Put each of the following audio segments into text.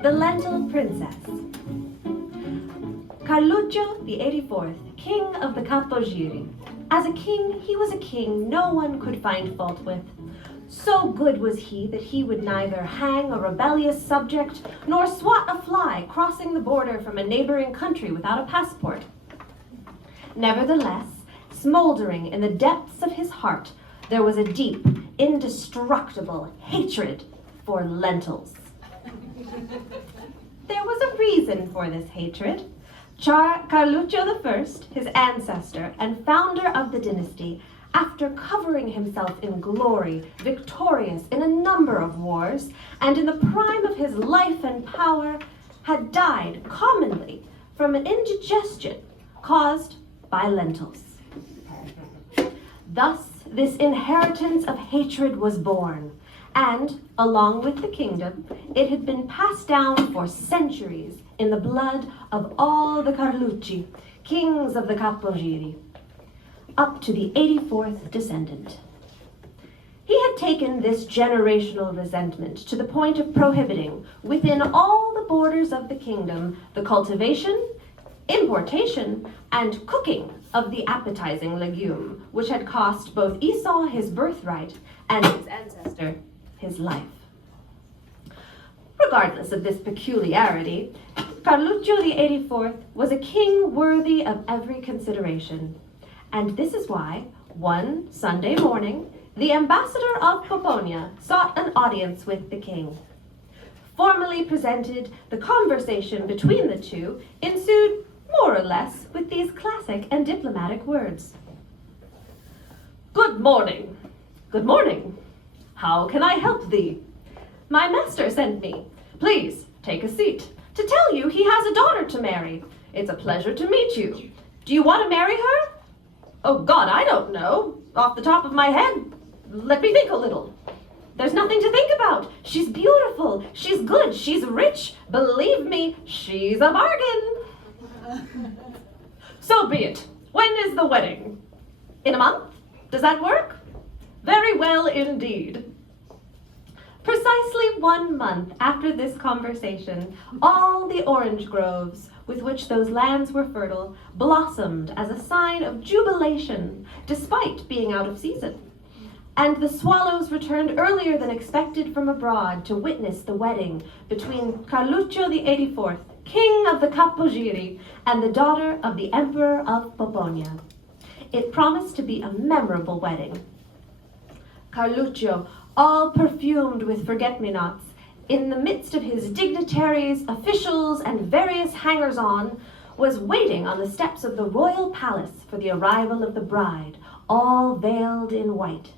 The Lentil Princess. Carluccio the 84th, king of the Capogiri. As a king, he was a king no one could find fault with. So good was he that he would neither hang a rebellious subject nor swat a fly crossing the border from a neighboring country without a passport. Nevertheless, smoldering in the depths of his heart, there was a deep, indestructible hatred for lentils. There was a reason for this hatred. Carluccio I, his ancestor and founder of the dynasty, after covering himself in glory, victorious in a number of wars, and in the prime of his life and power, had died commonly from an indigestion caused by lentils. Thus, this inheritance of hatred was born, and, along with the kingdom, it had been passed down for centuries in the blood of all the Carlucci, kings of the Capogiri, up to the 84th descendant. He had taken this generational resentment to the point of prohibiting, within all the borders of the kingdom, the cultivation, importation, and cooking of the appetizing legume, which had cost both Esau his birthright and his ancestor his life. Regardless of this peculiarity, Carluccio the 84th was a king worthy of every consideration. And this is why, one Sunday morning, the ambassador of Poponia sought an audience with the king. Formally presented, the conversation between the two ensued more or less with these classic and diplomatic words. "Good morning. Good morning. How can I help thee? My master sent me. Please, take a seat. To tell you he has a daughter to marry. It's a pleasure to meet you. Do you want to marry her? Oh God, I don't know. Off the top of my head. Let me think a little. There's nothing to think about. She's beautiful. She's good. She's rich. Believe me, she's a bargain. So be it. When is the wedding? In a month? Does that work? Very well indeed." Precisely 1 month after this conversation, all the orange groves with which those lands were fertile blossomed as a sign of jubilation, despite being out of season. And the swallows returned earlier than expected from abroad to witness the wedding between Carluccio the 84th, king of the Capogiri, and the daughter of the emperor of Poponia. It promised to be a memorable wedding. Carluccio, all perfumed with forget-me-nots, in the midst of his dignitaries, officials, and various hangers-on, was waiting on the steps of the royal palace for the arrival of the bride, all veiled in white.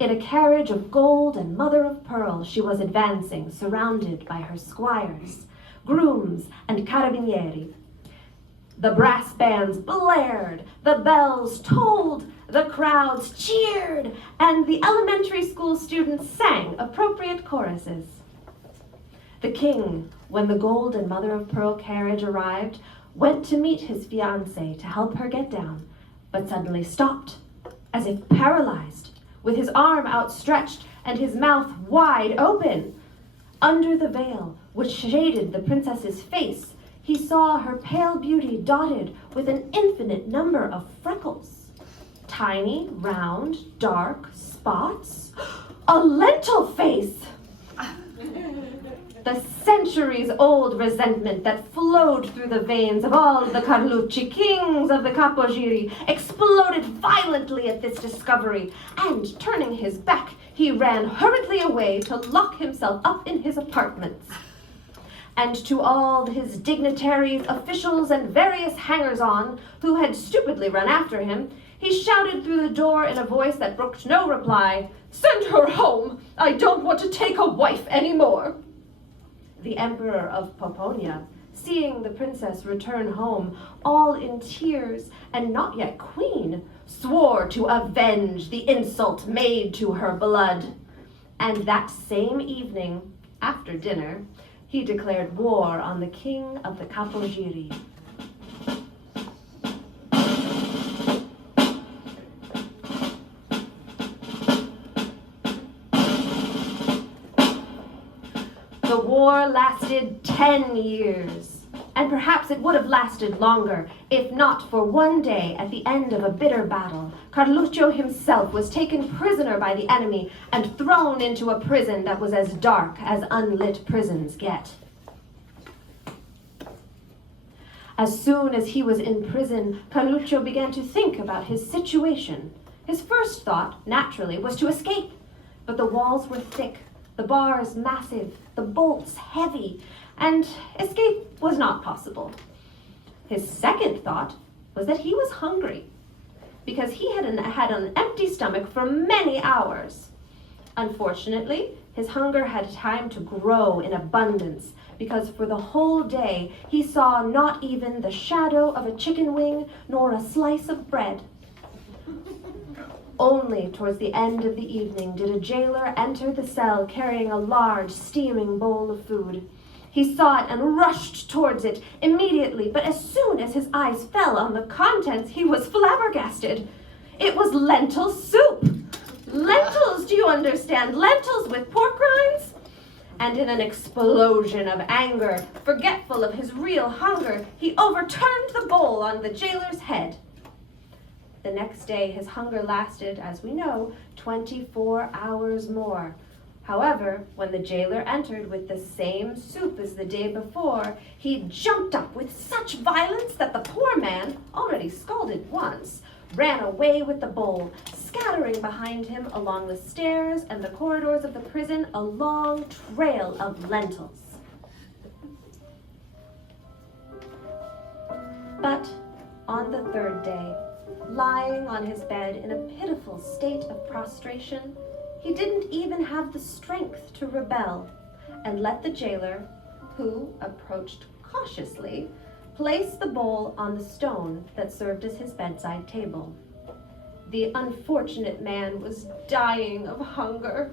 In a carriage of gold and mother-of-pearl she was advancing, surrounded by her squires, grooms, and carabinieri. The brass bands blared, the bells tolled, the crowds cheered, and the elementary school students sang appropriate choruses. The king, when the gold and mother-of-pearl carriage arrived, went to meet his fiancée to help her get down, but suddenly stopped, as if paralyzed, with his arm outstretched and his mouth wide open. Under the veil, which shaded the princess's face, he saw her pale beauty dotted with an infinite number of freckles. Tiny, round, dark spots. A lentil face! The centuries-old resentment that flowed through the veins of all the Carlucci, kings of the Capogiri, exploded violently at this discovery, and turning his back, he ran hurriedly away to lock himself up in his apartments. And to all his dignitaries, officials, and various hangers-on who had stupidly run after him, he shouted through the door in a voice that brooked no reply, "Send her home! I don't want to take a wife any more!" The Emperor of Poponia, seeing the princess return home, all in tears and not yet queen, swore to avenge the insult made to her blood. And that same evening, after dinner, he declared war on the king of the Capogiri. The war lasted 10 years, and perhaps it would have lasted longer, if not for one day at the end of a bitter battle, Carluccio himself was taken prisoner by the enemy and thrown into a prison that was as dark as unlit prisons get. As soon as he was in prison, Carluccio began to think about his situation. His first thought, naturally, was to escape, but the walls were thick, the bars massive, the bolts heavy, and escape was not possible. His second thought was that he was hungry, because he had an empty stomach for many hours. Unfortunately, his hunger had time to grow in abundance, because for the whole day he saw not even the shadow of a chicken wing nor a slice of bread. Only towards the end of the evening did a jailer enter the cell carrying a large, steaming bowl of food. He saw it and rushed towards it immediately, but as soon as his eyes fell on the contents, he was flabbergasted. It was lentil soup. Lentils, do you understand? Lentils with pork rinds? And in an explosion of anger, forgetful of his real hunger, he overturned the bowl on the jailer's head. The next day, his hunger lasted, as we know, 24 hours more. However, when the jailer entered with the same soup as the day before, he jumped up with such violence that the poor man, already scalded once, ran away with the bowl, scattering behind him along the stairs and the corridors of the prison a long trail of lentils. But on the third day, lying on his bed in a pitiful state of prostration, he didn't even have the strength to rebel, and let the jailer, who approached cautiously, place the bowl on the stone that served as his bedside table. The unfortunate man was dying of hunger.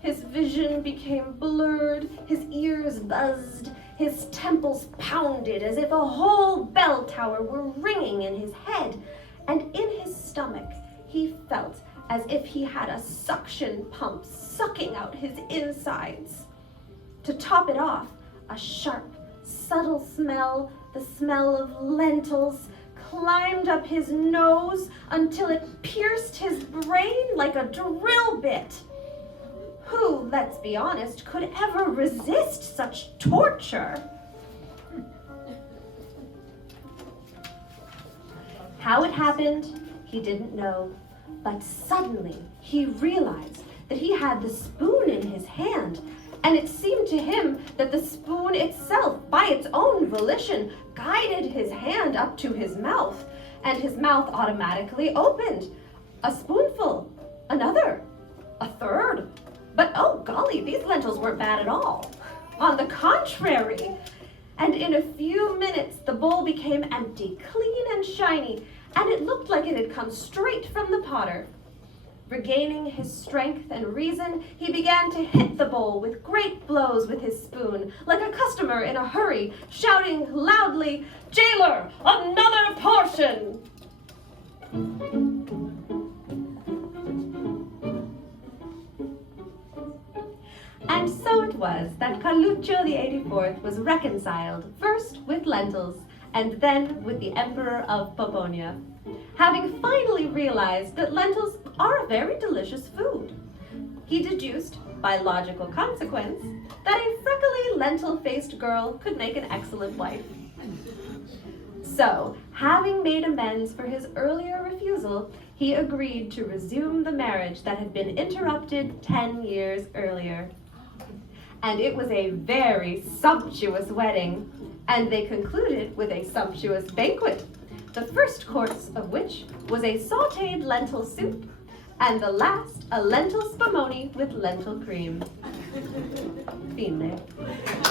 His vision became blurred, his ears buzzed, his temples pounded as if a whole bell tower were ringing in his head, and in his stomach he felt as if he had a suction pump sucking out his insides. To top it off, a sharp, subtle smell, the smell of lentils, climbed up his nose until it pierced his brain like a drill bit. Who, let's be honest, could ever resist such torture? How it happened, he didn't know, but suddenly he realized that he had the spoon in his hand, and it seemed to him that the spoon itself, by its own volition, guided his hand up to his mouth, and his mouth automatically opened. A spoonful, another, a third. But oh golly, these lentils weren't bad at all. On the contrary. And in a few minutes, the bowl became empty, clean and shiny, and it looked like it had come straight from the potter. Regaining his strength and reason, he began to hit the bowl with great blows with his spoon, like a customer in a hurry, shouting loudly, "Jailer, another portion!" And so it was that Carluccio the 84th was reconciled, first with lentils, and then with the Emperor of Poponia, having finally realized that lentils are a very delicious food. He deduced, by logical consequence, that a freckly, lentil-faced girl could make an excellent wife. So, having made amends for his earlier refusal, he agreed to resume the marriage that had been interrupted 10 years earlier. And it was a very sumptuous wedding, and they concluded with a sumptuous banquet, the first course of which was a sautéed lentil soup, and the last a lentil spumoni with lentil cream. Fine.